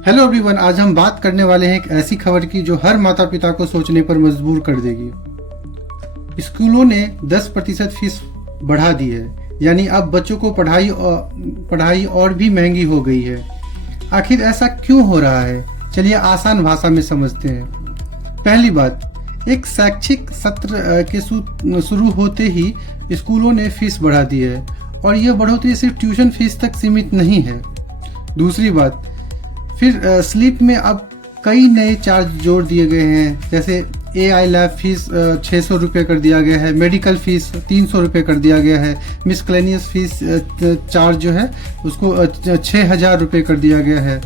Hello everyone, आज हम बात करने वाले हैं एक ऐसी खबर की जो हर माता पिता को सोचने पर मजबूर कर देगी। स्कूलों ने 10% फीस बढ़ा दी है, यानी अब बच्चों को पढ़ाई और भी महंगी हो गई है। आखिर ऐसा क्यों हो रहा है, चलिए आसान भाषा में समझते हैं। पहली बात, एक शैक्षिक सत्र के शुरू होते ही स्कूलों ने फीस बढ़ा दी है और यह बढ़ोतरी सिर्फ ट्यूशन फीस तक सीमित नहीं है। दूसरी बात, फिर स्लिप में अब कई नए चार्ज जोड़ दिए गए हैं, जैसे AI लैब फीस 600 रुपये कर दिया गया है, मेडिकल फीस 300 रुपये कर दिया गया है, मिसक्लेनियस फीस चार्ज जो है उसको 6000 रुपये कर दिया गया है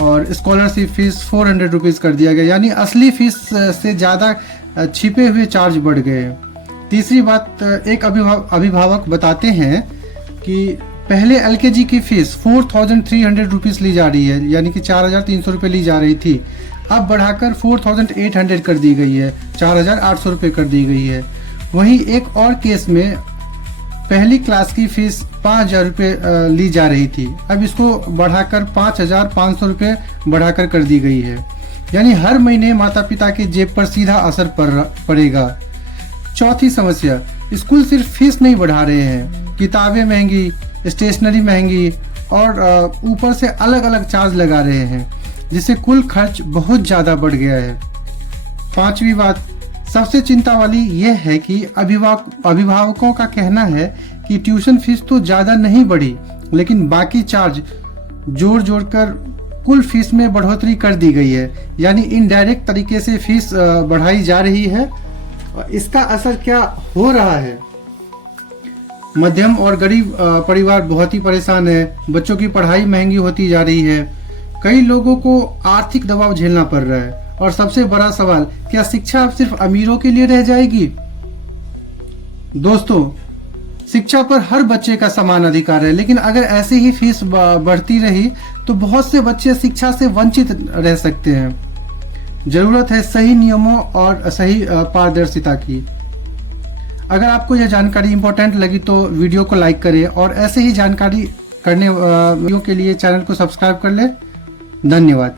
और स्कॉलरशिप फीस 400 रुपीज़ कर दिया गया। यानी असली फीस से ज़्यादा छिपे हुए चार्ज बढ़ गए। तीसरी बात, एक अभिभावक बताते हैं कि पहले LKG की फीस 4300 रुपीज़ ली जा रही है, यानी कि 4300 रुपये ली जा रही थी, अब बढ़ाकर 4800 कर दी गई है, 4800 रुपये कर दी गई है। वहीं एक और केस में पहली क्लास की फीस 5000 रुपये ली जा रही थी, अब इसको बढ़ाकर 5500 रुपये बढ़ाकर कर दी गई है। यानी हर महीने माता पिता के जेब पर सीधा असर पड़ेगा। चौथी समस्या, स्कूल सिर्फ फीस नहीं बढ़ा रहे हैं, किताबें महंगी, स्टेशनरी महंगी और ऊपर से अलग अलग चार्ज लगा रहे हैं, जिससे कुल खर्च बहुत ज़्यादा बढ़ गया है। पांचवी बात, सबसे चिंता वाली यह है कि अभिभावकों का कहना है कि ट्यूशन फीस तो ज़्यादा नहीं बढ़ी, लेकिन बाकी चार्ज जोड़ कर कुल फीस में बढ़ोतरी कर दी गई है। यानी इनडायरेक्ट तरीके से फीस बढ़ाई जा रही है। इसका असर क्या हो रहा है? मध्यम और गरीब परिवार बहुत ही परेशान है। बच्चों की पढ़ाई महंगी होती जा रही है, कई लोगों को आर्थिक दबाव झेलना पड़ रहा है और सबसे बड़ा सवाल, क्या शिक्षा अब सिर्फ अमीरों के लिए रह जाएगी? दोस्तों, शिक्षा पर हर बच्चे का समान अधिकार है, लेकिन अगर ऐसे ही फीस बढ़ती रही तो बहुत से बच्चे शिक्षा से वंचित रह सकते हैं। जरूरत है सही नियमों और सही पारदर्शिता की। अगर आपको यह जानकारी इंपॉर्टेंट लगी तो वीडियो को लाइक करें और ऐसे ही जानकारी करने के लिए चैनल को सब्सक्राइब कर लें। धन्यवाद।